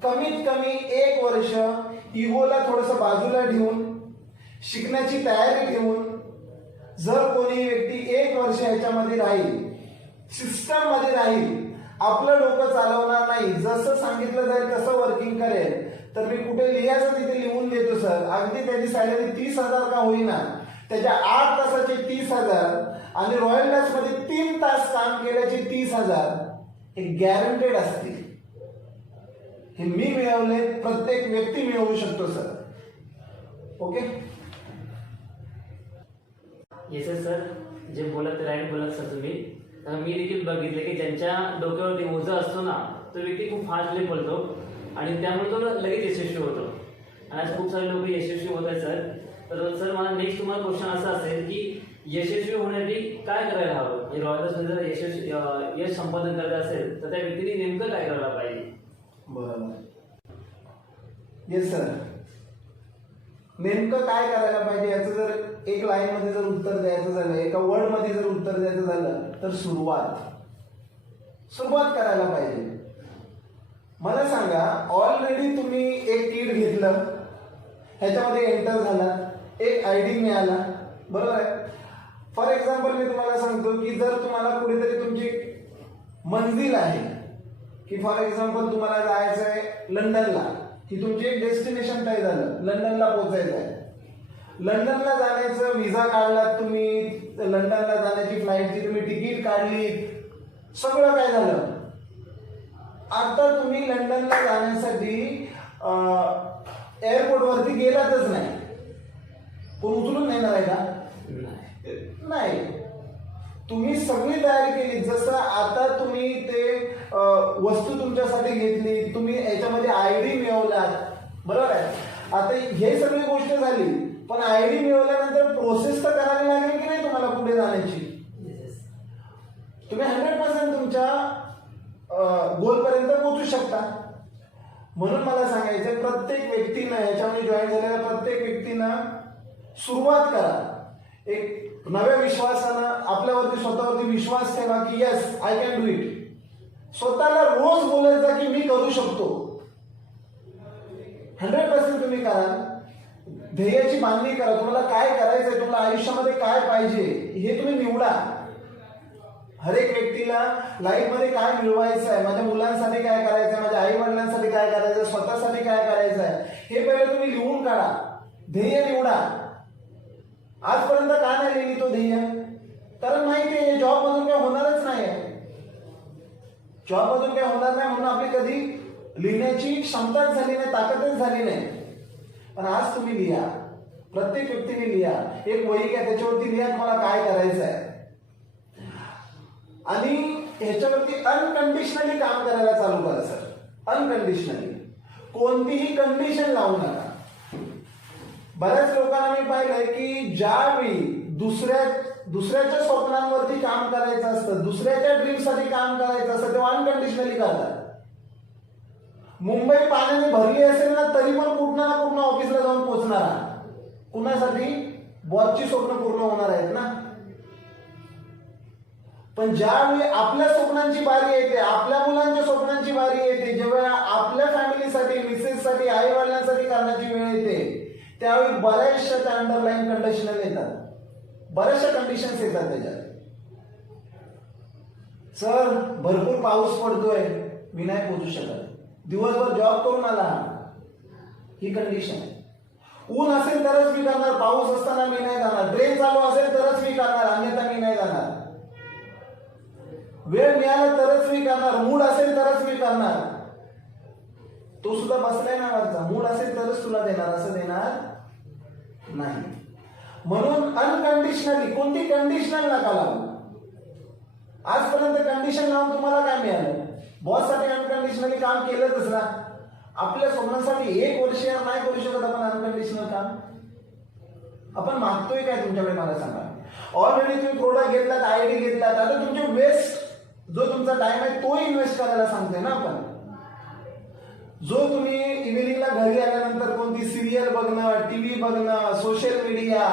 कमीत कमी 1 वर्ष इगोला थोडंसं बाजूला ठेवून शिकण्याची तयारी ठेवून जर कोणी व्यक्ती 1 वर्ष ह्याच्यामध्ये राहील, सिस्टम मध्ये राहील, आपलं डोकं चालवणार नाही, जसं सांगितलं जाईल तसं वर्किंग करेल, तर मी कुठे लिहायचं तिथे लिहून देतो सर. अगदी त्याची सॅलरी 30,000 का होईना, त्याच्या 8 तासाचे 30,000 आणि रॉयल डासमध्ये 3 तास काम केल्याचे 30,000 हे गॅरंटेड असतील. हे मी मिळवले, प्रत्येक व्यक्ती मिळवू शकतो सर. ओके. येस सर, जे बोलत राईट बोलत सर तुम्ही. मी देखील बघितलं की ज्यांच्या डोक्यावरती ओझं असतो ना, तो व्यक्ती खूप फास्टली पळतो आणि त्यामुळे तो लगेच यशस्वी होतो. आणि आज खूप सारे लोक यशस्वी होत आहेत सर. तर सर मला नेक्स्ट तुम्हाला क्वेश्चन असा असेल की यशस्वी होण्यासाठी काय करायला हवं? रॉयल्समध्ये जर यश संपादन करायचं असेल तर त्या व्यक्तीने नेमकं काय करायला पाहिजे? बरोबर. Yes sir. नेमकं काय करायला पाहिजे याचं जर एक लाईन मध्ये जर उत्तर द्यायचं झालं, एका वर्ड मध्ये जर उत्तर द्यायचं झालं तर सुरुवात करायला पाहिजे. मला सांगा, ऑलरेडी तुम्ही एक किट घेतलं, ह्याच्यामध्ये एंटर झाला, एक आयडी मिळाला, बरोबर आहे. फॉर एक्झाम्पल मी तुम्हाला सांगतो की जर तुम्हाला कुठेतरी तुमची मंजिल आहे, की फॉर एक्झाम्पल तुम्हाला जायचं आहे लंडनला, की तुमचे एक डेस्टिनेशन तय झालं, लंडनला पोहोचायचं आहे. लंडनला जाण्याचं विजा काढलात तुम्ही, लंडनला जाण्याची फ्लाईटची तुम्ही तिकीट काढली, सगळं काय झालं. आता तुम्ही लंडनला जाण्यासाठी एअरपोर्टवरती गेलातच नाही, कोण उचलून नेणार आहे का? नाही. तुम्ही सगळी तयारी केली. जसं आता तुम्ही ते वस्तू तुमच्यासाठी घेतली, तुम्ही याच्यामध्ये आयडी मिळवलात, बरोबर आहे. आता हे सगळी गोष्ट झाली, पण आयडी मिळवल्यानंतर प्रोसेस तर करावी लागेल की नाही तुम्हाला पुढे जाण्याची. तुम्ही 100% तुमच्या गोलपर्यंत पोहोचू शकता. म्हणून मला सांगायचं, प्रत्येक व्यक्तीनं, याच्यामध्ये जॉईन झालेल्या प्रत्येक व्यक्तीनं सुरुवात करा. एक नव्या विश्वासानं आपल्यावरती, स्वतःवरती विश्वास ठेवा की yes I can do it. स्वतःला रोज बोलत जा की मी करू शकतो. 100% तुम्ही करा. ध्येयाची बांधणी करा. तुम्हाला काय करायचंय, तुम्हाला आयुष्यामध्ये काय पाहिजे हे तुम्ही निवडा. हर एक व्यक्तीला लाईफमध्ये काय मिळवायचं आहे, माझ्या मुलांसाठी काय करायचं आहे, माझ्या आई वडिलांसाठी काय करायचं आहे, स्वतःसाठी काय करायचं आहे, हे पहिले तुम्ही लिहून काढा. ध्येय निवडा. आजपर्यंत का नाही लिहिली तो ध्येय? कारण माहिती आहे जॉब मधून काय होणारच नाही. जॉब मधून काय होणार नाही म्हणून आपली कधी लिहिण्याची क्षमताच झाली नाही, ताकदच झाली नाही. पण आज तुम्ही लिहा, प्रत्येक व्यक्तीने लिहा. एक वही घ्या, त्याच्यावरती लिहा तुम्हाला काय करायचं आहे, आणि ह्याच्यावरती अनकंडिशनली काम करायला चालू करा सर. अनकंडिशनली, कोणतीही कंडिशन लावू नका. बऱ्याच लोकांना मी पाहिलंय की ज्यावेळी दुसऱ्याच्या स्वप्नांवरती काम करायचं असतं, दुसऱ्याच्या ड्रीमसाठी काम करायचं असतं, तेव्हा अनकंडिशनली करतात. मुंबई पाण्याने भरली असेल ना, तरी पण कुठं ना कुठं ऑफिसला जाऊन पोहोचणार. कुणासाठी? बॉसची स्वप्न पूर्ण होणार आहेत ना. पण ज्यावेळी आपल्या स्वप्नांची बारी येते, आपल्या मुलांच्या स्वप्नांची बारी येते, जेव्हा आपल्या फॅमिलीसाठी, मिसेससाठी, आई वडिलांसाठी करण्याची वेळ येते, त्यावेळी बऱ्याचशा त्या अंडरलाईन कंडिशनल येतात, बऱ्याचशा कंडिशन्स येतात त्याच्यात. सर भरपूर पाऊस पडतोय, मी नाही पोहोचू शकत, दिवसभर जॉब करून आला, ही कंडिशन आहे. ऊन असेल तरच मी करणार, पाऊस असताना मी नाही जाणार, ट्रेन चालू असेल तरच मी करणार, अन्यथा मी नाही जाणार. वेळ मिळाला तरच मी करणार, मूड असेल तरच मी करणार. तो सुद्धा बसलाय ना वरचा, मूड असेल तरच तुला देणार, असं देणार नाही. म्हणून अनकंडिशनली, कोणती कंडिशनल नका लावू. आजपर्यंत कंडिशन लावून तुम्हाला काय मिळालं? बॉससाठी अनकंडिशनली काम केलंच ना. आपल्या स्वप्नासाठी 1 वर्ष नाही करू शकत आपण अनकंडिशनल काम. आपण मागतोय काय तुमच्याकडे मला सांगा. ऑलरेडी तुम्ही प्रोडक्ट घेतलात, आयडी घेतलात, आता तुमचे वेस्ट जो तुमचा टाइम आहे तो इन्व्हेस्ट करायला सांगतोय ना आपण. जो तुम्ही इव्हिनिंगला घरी आल्यानंतर कोणती सिरियल बघणं, टीव्ही बघणं, सोशल मीडिया,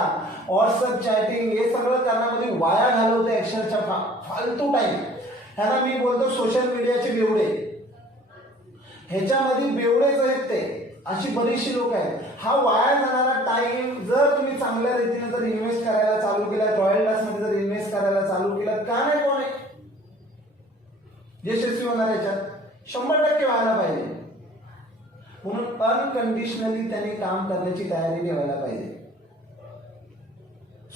व्हॉट्सअप चॅटिंग, हे सगळं करण्यामध्ये वाया घालवते अक्षरशः फालतू टाइम. ह्याला मी बोलतो सोशल मीडियाचे बेवडे. ह्याच्यामध्ये बेवडेच आहेत ते, अशी बरीचशी लोक आहेत. हा वाया जाणारा टाइम जर तुम्ही चांगल्या रीतीने जर इन्व्हेस्ट करायला चालू केला, रॉयल टास्कमध्ये जर इन्व्हेस्ट करायला चालू केला, का नाही कोण आहे यशस्वी होणार याच्यात? 100% व्हायला पाहिजे. म्हणून अनकंडिशनली त्यांनी काम करण्याची तयारी ठेवायला पाहिजे.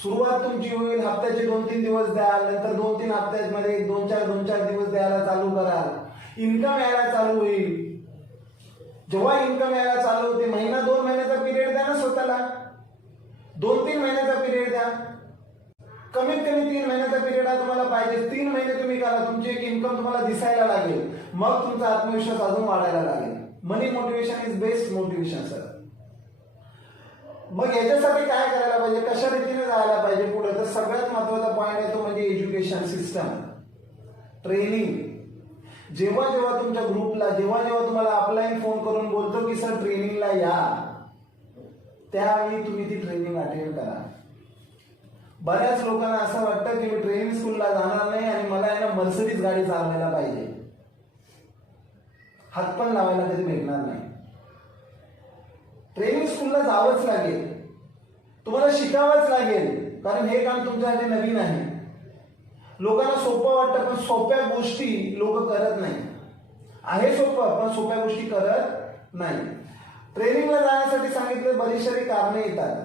सुरुवात तुमची होईल, हप्त्याचे 2-3 दिवस द्याल, नंतर 2-3 हप्त्यामध्ये 2-4 दिवस द्यायला चालू कराल, इन्कम यायला चालू होईल. जेव्हा इन्कम यायला चालू होते, 1-2 महिन्याचा पिरियड द्या ना स्वतःला, 2-3 महिन्याचा पिरियड द्या. कमीत कमी 3 महिन्याचा पिरियड हा तुम्हाला पाहिजे. 3 महिने तुम्ही करा, तुमची एक इन्कम तुम्हाला दिसायला लागेल, मग तुमचा आत्मविश्वास अजून वाढायला लागेल. Money motivation is best motivation sir. मग याच्यासाठी काय करायला पाहिजे, कशा रीतीने जायला पाहिजे पुढे, तर सगळ्यात महत्वाचा पॉईंट आहे तो म्हणजे एज्युकेशन सिस्टम, ट्रेनिंग. जेव्हा जेव्हा तुमच्या ग्रुपला, जेव्हा जेव्हा तुम्हाला अपलाईन फोन करून बोलतो की सर ट्रेनिंगला या, त्यावेळी तुम्ही ती ट्रेनिंग अटेंड करा. बऱ्याच लोकांना असं वाटतं की मी ट्रेनिंग स्कूलला जाणार नाही आणि मला आहे ना मर्सिडीज गाडी चालवायला पाहिजे, हात पण लावायला कधी भेटणार नाही. ट्रेनिंग स्कूलला जावंच लागेल, तुम्हाला शिकावंच लागेल, कारण हे काम तुमच्यासाठी नवीन आहे. लोकांना सोपं वाटतं पण सोप्या गोष्टी लोक करत नाही. आहे सोपं पण सोप्या गोष्टी करत नाही. ट्रेनिंगला जाण्यासाठी सांगितले बरीचशी कारणे येतात.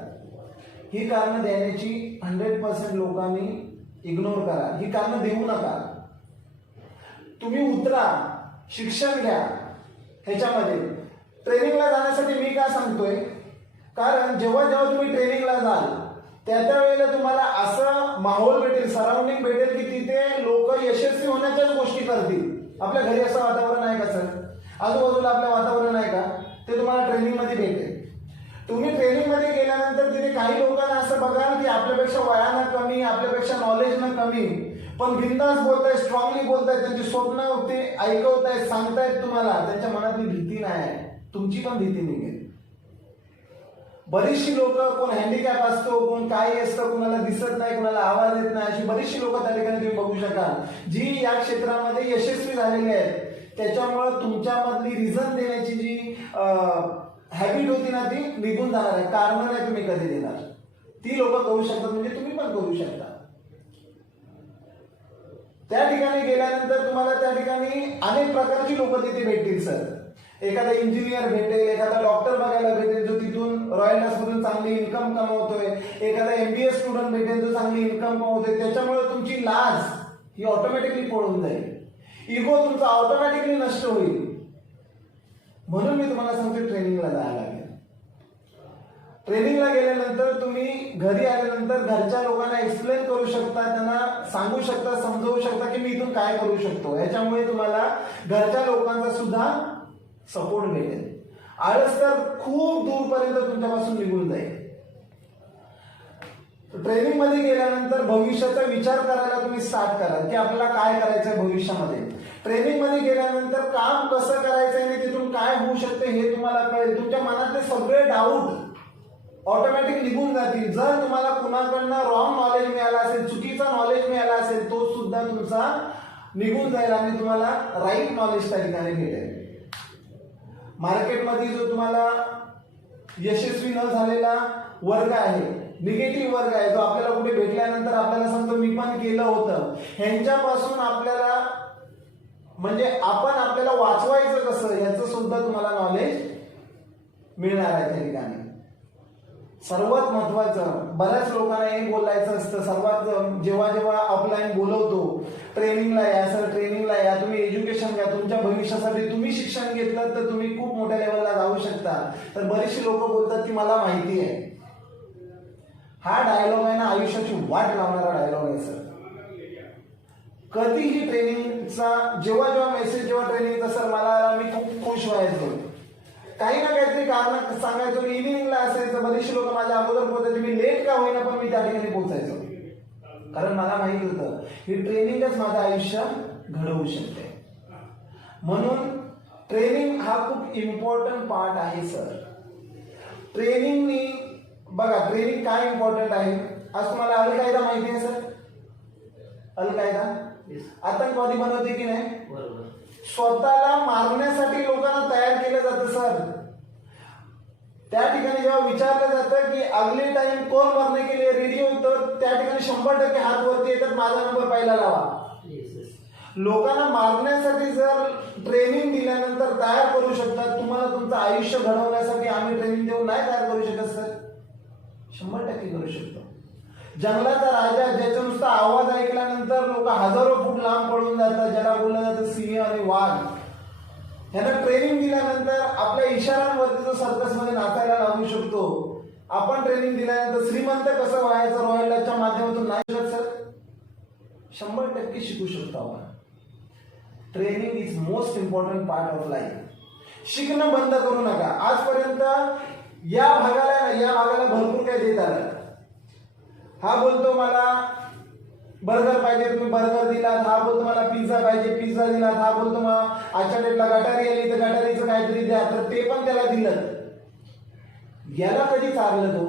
ही कारणं देण्याची 100% लोकांनी इग्नोर करा. ही कारणं देऊ नका. तुम्ही उतरा, शिक्षण घ्या ह्याच्यामध्ये. ट्रेनिंगला जाण्यासाठी मी का सांगतोय, कारण जेव्हा जेव्हा तुम्ही ट्रेनिंगला जाल त्या वेळेला तुम्हाला असं माहोल भेटेल, सराउंडिंग भेटेल की तिथे लोक यशस्वी होण्याच्याच गोष्टी करतील. आपल्या घरी असं वातावरण आहे का सर? आजूबाजूला आपलं वातावरण आहे का? ते तुम्हाला ट्रेनिंगमध्ये भेटेल. तुम्ही ट्रेनिंगमध्ये गेल्यानंतर तिथे काही लोकांना असं बघाल की आपल्यापेक्षा वयानं कमी, आपल्यापेक्षा नॉलेजनं कमी, पण बिंदास बोलतायत, स्ट्रॉंगली बोलतायत, त्यांची स्वप्न ते ऐकवतायत, सांगतायत तुम्हाला. त्यांच्या मनातली भीती नाही, तुमची पण भीती निघेल. बरीचशी लोक, कोण हँडिकॅप असतो, कोण काही असतं, कुणाला दिसत नाही, कुणाला आवाज येत नाही, अशी बरीचशी लोक त्या ठिकाणी तुम्ही बघू शकाल जी या क्षेत्रामध्ये यशस्वी झालेली आहेत. त्याच्यामुळे तुमच्यामधली रिझन देण्याची जी हॅबिट होती ना ती निघून जाणार आहे. कारण नाही तुम्ही कधी देणार, ती लोक करू शकतात, म्हणजे तुम्ही पण करू शकता. त्या ठिकाणी गेल्यानंतर तुम्हाला त्या ठिकाणी अनेक प्रकारची लोक तिथे भेटतील सर. एखादा इंजिनियर भेटेल, एखादा डॉक्टर बघायला भेटेल जो तिथून रॉयल मधून चांगली इन्कम कमवतोय, एखादा MBA स्टुडंट भेटेल जो चांगली इन्कम कमवतोय. त्याच्यामुळे तुमची लाज ही ऑटोमॅटिकली पळून जाईल, इगो तुमचा ऑटोमॅटिकली नष्ट होईल. म्हणून मी तुम्हाला सांगतो ट्रेनिंगला जायला लागेल. ट्रेनिंगला गेल्यानंतर तुम्ही घरी आल्यानंतर घरच्या लोकांना एक्सप्लेन करू शकता, त्यांना सांगू शकता, समजवू शकता की मी इथून काय करू शकतो. ह्याच्यामुळे तुम्हाला घरच्या लोकांचा सुद्धा सपोर्ट मिळेल. आळस तर खूप दूरपर्यंत तुमच्यापासून निघून जाईल. ट्रेनिंग मध्ये गेल्यानंतर भविष्याचा विचार करायला तुम्ही स्टार्ट करा की आपल्याला काय करायचंय भविष्यामध्ये. ट्रेनिंग मध्ये गेल्यानंतर काम कसं करायचंय आणि तिथून काय होऊ शकते हे तुम्हाला कळेल. तुमच्या मनातले सगळे डाऊट ऑटोमॅटिक निघून जातील. जर तुम्हाला कुणाकडनं रॉंग नॉलेज मिळाला असेल, चुकीचा नॉलेज मिळाला असेल, तो सुद्धा तुमचा निघून जाईल आणि तुम्हाला राईट नॉलेज त्या ठिकाणी भेटेल. मार्केटमध्ये जो तुम्हाला यशस्वी न झालेला वर्ग आहे, निगेटिव्ह वर्ग आहे, जो आपल्याला कुठे भेटल्यानंतर आपल्याला सांगतो मी पण केलं होतं, ह्यांच्यापासून आपल्याला म्हणजे आपल्याला वाचवायचं कसं याचं सुद्धा तुम्हाला नॉलेज मिळणार आहे त्या ठिकाणी. सर्वात महत्वाचं, बऱ्याच लोकांना हे बोलायचं असतं, सर्वात जेव्हा जेव्हा ऑफलाईन बोलवतो ट्रेनिंगला या सर, ट्रेनिंगला या, तुम्ही एज्युकेशन घ्या, तुमच्या भविष्यासाठी तुम्ही शिक्षण घेतलं तर तुम्ही खूप मोठ्या लेवलला जाऊ शकता. तर बरेचसे लोक बोलतात की मला माहिती आहे. हा डायलॉग आहे ना आयुष्याची वाट लावणारा डायलॉग आहे सर. कधीही ट्रेनिंगचा जेव्हा जेव्हा मेसेज, जेव्हा ट्रेनिंगचा सर मला मी खूप खुश व्हायचो, काही ना काहीतरी कारण सांगायचो. इव्हिनिंगला असायचं, बरेचसे लोक माझ्या अगोदर पोहोचायचे, मी लेट का होईना पण मी त्या ठिकाणी पोहोचायचो, कारण मला माहित होतं ही ट्रेनिंगच माझं आयुष्य घडवू शकते. म्हणून ट्रेनिंग हा खूप इम्पॉर्टंट पार्ट आहे सर. ट्रेनिंगनी बघा, ट्रेनिंग काय इम्पॉर्टंट आहे. आज तुम्हाला अल कायदा माहिती आहे सर? अल कायदा आतंकवादी बनवते की नाही? स्वतःला मारण्यासाठी लोकांना तयार केलं जातं सर. त्या ठिकाणी जेव्हा विचारलं जातं की अगले टाइम कोण मरने के लिए रेडी हो, तर त्या ठिकाणी 100% हात वरती येतात, माझा नंबर पहिला लावा. लोकांना मारण्यासाठी जर ट्रेनिंग दिल्यानंतर तयार करू शकतात, तुम्हाला तुमचं आयुष्य घडवण्यासाठी आम्ही ट्रेनिंग देऊन नाही तयार करू शकत सर? 100% करू शकतो. जंगलाचा राजा ज्याचा नुसता आवाज ऐकल्यानंतर लोक हजारो फूट लांब पळून जातात, ज्याला बोललं जातं सिंह आणि वाघ, यांना ट्रेनिंग दिल्यानंतर आपल्या इशाऱ्यांवरती जो सर्कसमध्ये नाचायला लागू शकतो. आपण ट्रेनिंग दिल्यानंतर श्रीमंत कसं व्हायचं रॉयल लाईफच्या माध्यमातून नाही शकत सर? 100% शिकू शकतो आपण. Training is most important part of life. शिकणं बंद करू नका. आजपर्यंत या भागाला भरपूर काही देत आलं. हा बोलतो मला बर्गर पाहिजे, तुम्ही बर्गर दिलात. हा बोलतो मला पिझ्झा पाहिजे, पिझ्झा दिलात. हा बोलतो मग आजच्या डेटला गटारी आली तर गटारीचं काहीतरी द्या, तर ते पण त्याला दिलं. याला कधी चाललं तो?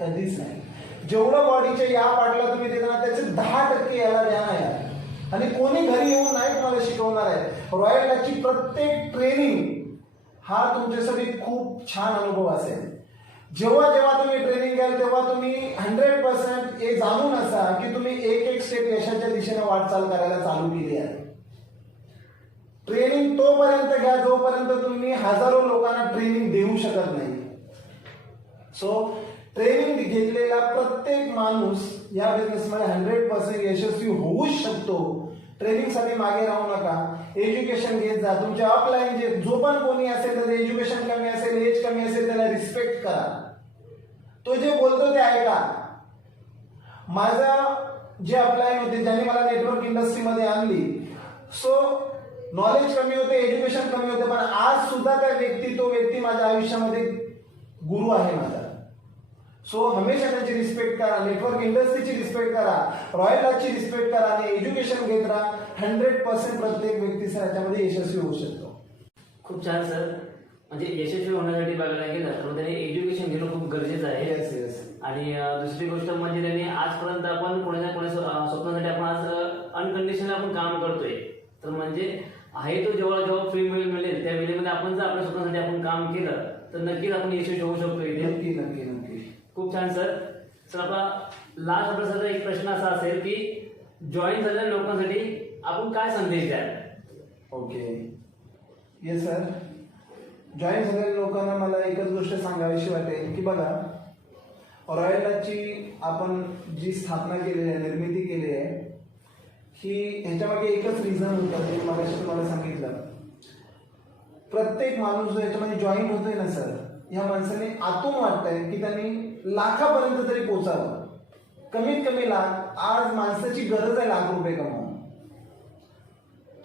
कधीच नाही. जेवढं बॉडीच्या या पार्टला तुम्ही देता त्याचे 10% याला द्या ना यार. आणि कोणी घरी येऊन नाही तुम्हाला शिकवणार आहे. रॉयल लॅकची प्रत्येक ट्रेनिंग हा तुमच्यासाठी खूप छान अनुभव असेल. जेव्हा जेव्हा तुम्ही ट्रेनिंग घ्याल तेव्हा तुम्ही 100% हे जाणून असा की तुम्ही एक एक स्टेप यशाच्या दिशेने वाटचाल करायला चालू केली आहे. ट्रेनिंग तोपर्यंत घ्या जोपर्यंत तुम्ही हजारो लोकांना ट्रेनिंग देऊ शकत नाही. सो ट्रेनिंग घेतलेला प्रत्येक माणूस या बिझनेसमध्ये 100% यशस्वी होऊच शकतो. ट्रेनिंगसाठी मागे राहू नका. एज्युकेशन घेत जा. तुमच्या अपलाईन जो पण कोणी असेल तर एज्युकेशन कमी असेल, एज कमी असेल, त्याला रिस्पेक्ट करा. तो जे बोलतो ते ऐका. माझा जे अपलाईन होते ज्यांनी मला नेटवर्क इंडस्ट्रीमध्ये आणली, सो नॉलेज कमी होते, एज्युकेशन कमी होते, पण आज सुद्धा तो व्यक्ती माझ्या आयुष्यामध्ये गुरु आहे माझा. सो हमेशा त्यांची रिस्पेक्ट करा. नेटवर्क इंडस्ट्रीची रिस्पेक्ट करा, रॉयल लॅकची रिस्पेक्ट करा आणि एज्युकेशन घेत राहा. 100% प्रत्येक व्यक्ती सर याच्यामध्ये यशस्वी होऊ शकतो. खूप छान सर. म्हणजे यशस्वी होण्यासाठी बघायला गेलं तर त्याने एज्युकेशन घेणं खूप गरजेचं आहे. Yes yes. आणि दुसरी गोष्ट म्हणजे त्यांनी आजपर्यंत आपण कोणी ना कोणी स्वप्नासाठी आपण आज अनकंडिशनल आपण काम करतोय. तर म्हणजे आहे तो जेव्हा फ्री मिळेल त्या वेळेमध्ये आपण जर आपल्या स्वप्नासाठी आपण काम केलं तर नक्कीच आपण यशस्वी होऊ शकतो इथे. नक्की नक्की नक्की. खूप छान सर. सर आपला लास्ट आपला सर एक प्रश्न असा असेल की जॉईन झालेल्या लोकांसाठी आपण काय संदेश द्याल? ओके. Yes sir. जॉईन झालेल्या लोकांना मला एकच गोष्ट सांगावीशी वाटेल की बघा, रॉयल लॅकची आपण जी स्थापना केलेली आहे, निर्मिती केली आहे, ही ह्याच्यामागे एकच रिझन होतं जे मगाशी तुम्हाला सांगितलं. प्रत्येक माणूस जो याच्यामध्ये जॉईन होतोय ना सर, ह्या माणसाने आतून वाटतंय की त्यांनी लाखापर्यंत तरी पोचावं. कमीत कमी लाख. आज माणसाची गरज आहे लाख रुपये कमावून.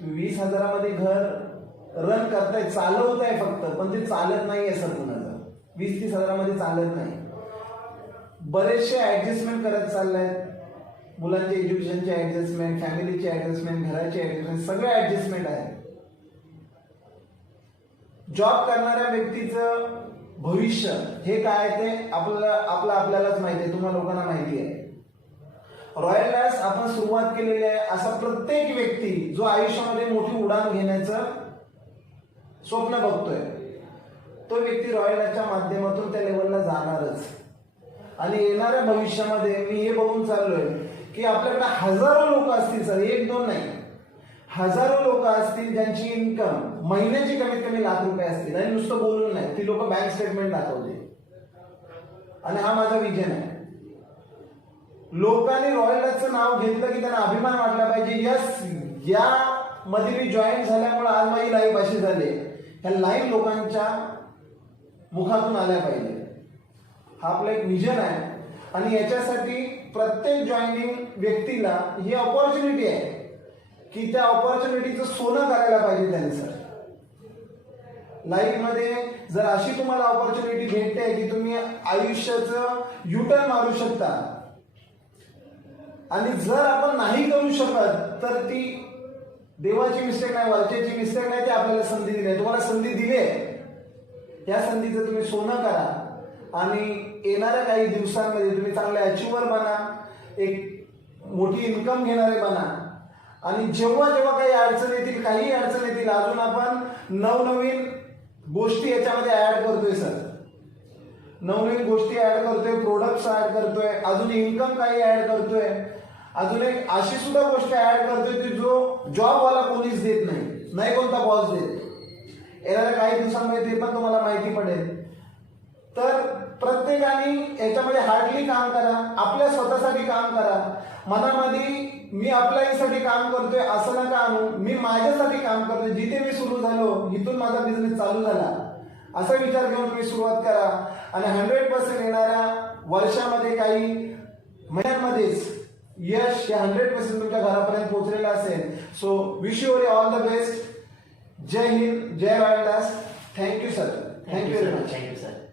20,000मध्ये घर रन करताय, चालवताय फक्त, पण ते चालत नाहीये सर कुणाचं. 20-30 हजारामध्ये चालत नाही. बरेचसे ऍडजस्टमेंट करत चाललाय. मुलांचे एज्युकेशनचे ऍडजस्टमेंट, फॅमिलीचे ऍडजस्टमेंट, घराचे ऍडजस्टमेंट, सगळे ऍडजस्टमेंट आहे. जॉब करणाऱ्या व्यक्तीचं भविष्य हे काय ते आपल्यालाच माहिती आहे, तुम्हाला लोकांना माहिती आहे. रॉयल लॅक आपण सुरुवात केलेली आहे. असा प्रत्येक व्यक्ती जो आयुष्यामध्ये मोठी उडान घेण्याचं स्वप्न बघतोय, तो व्यक्ती रॉयल लॅकच्या माध्यमातून त्या लेवलला जाणारच. आणि येणाऱ्या भविष्यामध्ये मी हे बघून चाललोय की आपल्याकडे हजारो लोक असतील सर, 1-2 नाही, हजारो लोक असतील ज्यांची इन्कम महिन्याची कमीत कमी लाख रुपये असतील. आणि नुसतं बोलून नाही, ती लोक बँक स्टेटमेंट दाखवते. आणि हा माझा विजन आहे. लोकांनी रॉयल लॅकचं नाव घेतलं की त्यांना अभिमान वाटला पाहिजे. यस, या मध्ये मी जॉईन झाल्यामुळे आज माझी लाईफ अशी झाली. ह्या लाईव्ह लोकांच्या मुखातून आल्या पाहिजे. हा आपला एक विजन आहे. आणि याच्यासाठी प्रत्येक जॉईनिंग व्यक्तीला ही ऑपॉर्च्युनिटी आहे की त्या ऑपॉर्च्युनिटीचं सोनं करायला पाहिजे त्यांनी सर. लाईफ मध्ये जर अशी तुम्हाला ऑपॉर्च्युनिटी भेटते की तुम्ही आयुष्याचं युटर्न मारू शकता, आणि जर आपण नाही करू शकत तर ती देवाची मिस्टेक नाही, वरच्याची मिस्टेक नाही, ती आपल्याला संधी दिली आहे. तुम्हाला संधी दिली आहे, या संधीचं तुम्ही सोनं करा. आणि येणाऱ्या काही दिवसांमध्ये तुम्ही चांगले अचिव्हर बना, एक मोठी इन्कम घेणारे बना. आणि जेव्हा जेव्हा काही अडचण येतील, काही अडचण येतील, अजून आपण नवनवीन गोष्टी याच्यामध्ये ऍड करतोय सर. नवनवीन गोष्टी ऍड करतोय, प्रोडक्ट्स ऍड करतोय, अजून इन्कम काही ऍड करतोय. अजून एक अशी सुद्धा गोष्ट ऍड करतोय की जो जॉबवाला कोणीच देत नाही, नाही कोणता बॉस देत. येणाऱ्या काही दिवसांमध्ये ते पण तुम्हाला माहिती पडेल. तर प्रत्येकाने याच्यामध्ये हार्डली काम करा, आपल्या स्वतःसाठी काम करा. मनामध्ये मी आपल्यासाठी काम करतोय असं नका आणू, मी माझ्यासाठी काम करतोय. जिथे मी सुरू झालो इथून माझा बिझनेस चालू झाला असा विचार घेऊन तुम्ही सुरुवात करा. आणि 100% येणाऱ्या वर्षामध्ये काही महिन्यांमध्येच यश हे 100% तुमच्या घरापर्यंत पोहोचलेलं असेल. So wish you all the best. जय हिंद, जय wildlife. Thank you sir. Thank you very much. Thank you sir.